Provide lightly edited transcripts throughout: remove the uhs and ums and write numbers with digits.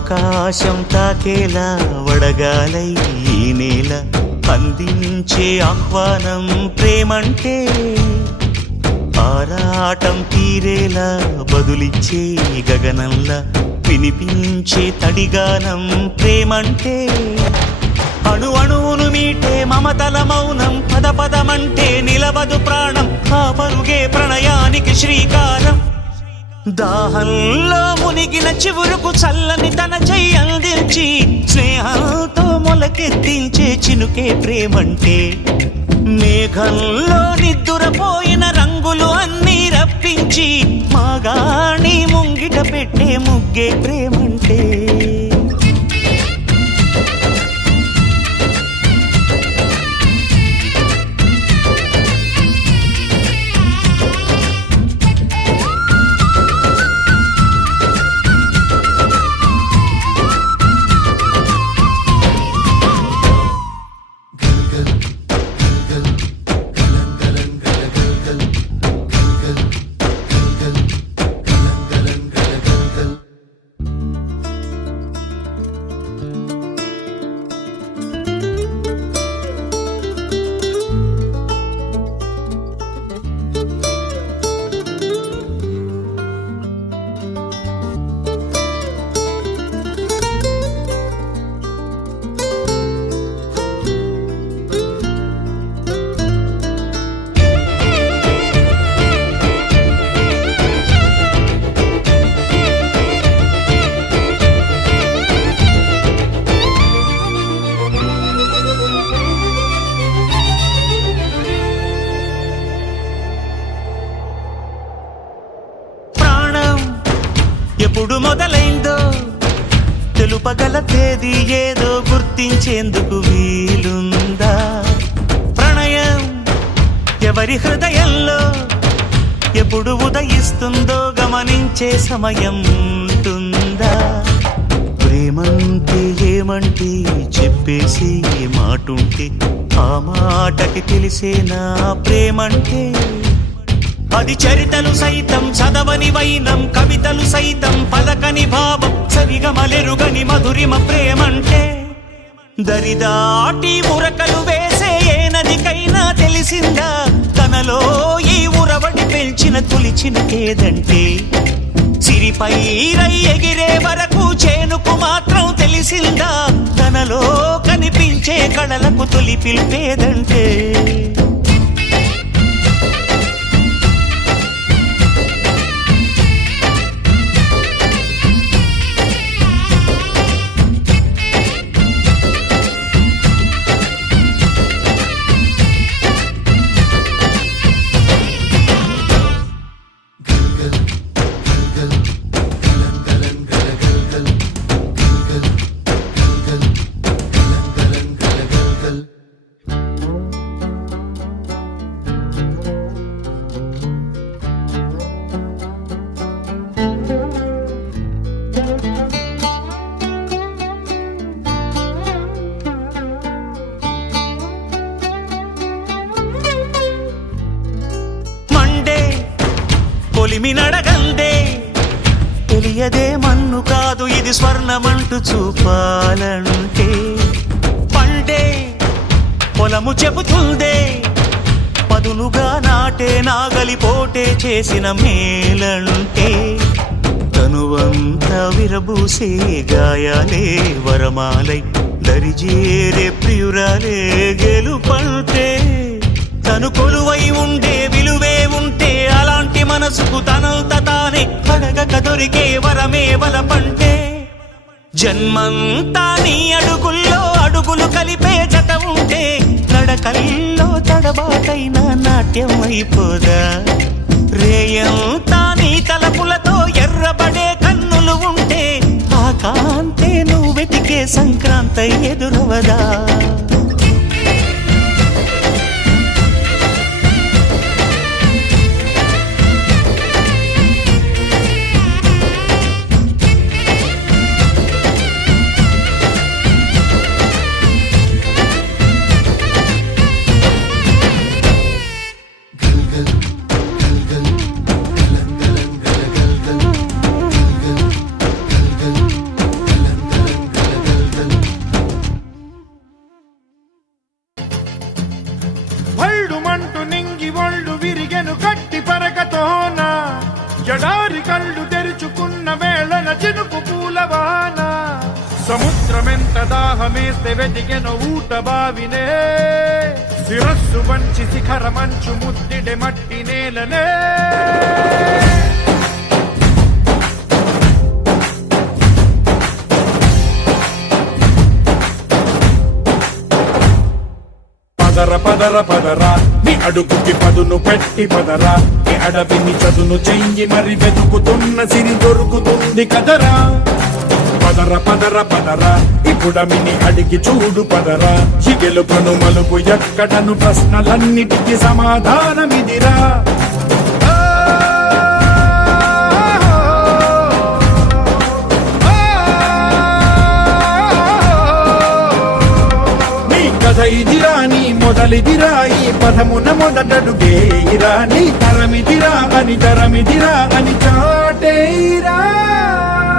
ఆకాశం తాకేలా వడగాలై ఈ నేల అందించే ఆహ్వానం ప్రేమంటే, ఆరాటం తీరేలా బదులిచ్చే గగనంలా వినిపించే తడిగానం ప్రేమంటే, అణు అణువును మీటే మమతల మౌనం పద పదమంటే నిలవదు ప్రాణం, ఆ పరుగే ప్రణయానికి శ్రీకారం. దాహంలో మునిగిన చివురుకు చల్లని తన చెయ్యి అందించి స్నేహంతో మొలకెత్తించే చినుకే ప్రేమంటే, మేఘంలో నిద్దురపోయిన రంగులు అన్నీ రప్పించి మాగాణి ముంగిట పెట్టే ముగ్గే ప్రేమంటే. ఎప్పుడు మొదలైందో తెలుపగల తేదీ ఏదో గుర్తించేందుకు వీలుందా? ప్రణయం ఎవరి హృదయంలో ఎప్పుడు ఉదయిస్తుందో గమనించే సమయం ఉంటుందా? ప్రేమంటే ఏమంటే చెప్పేసి మాటుంటే ఆ మాటకి తెలిసేనా ప్రేమంటే? అది చరితలు సైతం చదవని వైనం, కవితలు సైతం పలకని భావం, సరిగమలెరుగని మధురిమ ప్రేమంటే. దరిదాటి ఉరకలు వేసే ఏ నదికైనా తెలిసిందా తనలో ఈ ఉరవడి పెంచిన తొలిచిన కేదంటే? సిరిపై రై ఎగిరే వరకు చేనుకు మాత్రం తెలిసిందా తనలో కనిపించే కళలకు తొలి పిలిపేదంటే? కొలిమి నడగందే తెలియదే మన్ను కాదు ఇది స్వర్ణమంటూ చూపాలంటే, పండే పొలము చెబుతుందే పదునుగా నాటే నాగలి పోటే చేసిన మేలంటే. తనువంతా విరబూసే గాయాలే వరమాలై దరిజేరే ప్రియురాలే గెలుపంటే. తను కొలువై ఉండే విలువే ఉంటే అలాంటి మనసుకు తనంత తానే అడగక దొరికే వరమే వలపంటే. జన్మంతా నీ అడుగుల్లో అడుగులు కలిపే జత ఉంటే నడకల్లో తడబాటైన నాట్యం అయిపోదా? రేయంతా నీ తలపులతో ఎర్రబడే కన్నులు ఉంటే ఆ కాంతే నువ్వు వెతికే సంక్రాంతి ఎదురవదా? సముద్రమెంత దాహమేస్తే వెతికెను ఊట బావినే శిరస్సు వంచి శిఖర మంచు ముద్దిడె మట్టి నేలనే పదర పదర పదరా నీ అడుగుకి పదును పెట్టి పదరా నీ అడవిని చదును చెయ్యి మరి వెతుకుతున్న సిరి దొరుకుతుంది కదరా పదర పదర పదరా ఇప్పుడమిని అడిగి చూడు పదరా ఈ గెలుపను మలుపు ఎక్కడను ప్రశ్నలన్నిటికీ సమాధానమిదిరా ఇదిరా నీ మొదలిదిరా ఈ పదమున మొదటడుగేయిరా నీ తరమిదిరా అని చాటేరా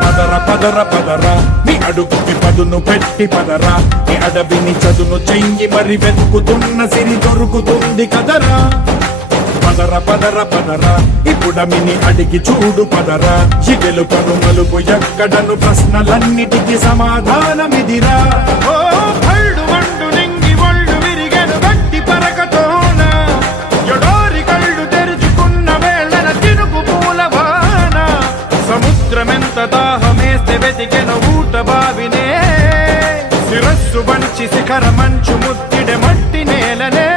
పదర పదర పదరా నీ అడుగుకి పదును పెట్టి పదరా నీ అడవిని చదును చెయ్యి మరి వెతుకుతున్న సిరి దొరుకుతుంది కదరా పదర పదర పదరా ఇప్పుడమిని అడిగి చూడు పదరా ఈ గెలుపను మలుపు ఎక్కడను ప్రశ్నలన్నిటికీ సమాధానమిదిరా ఓ భళ్ళు వండు నింగి ఒళ్ళు విరిగెను గట్టి పరకతోన ఎడోరి కళ్ళు తెరుచుకున్న వేళన తినుకు పూలవాన సముద్రమెంత దాహమేస్తే వెతికెను ఊట బావినే శిరస్సు వంచి శిఖర మంచు ముద్దిడె మట్టి నేలనే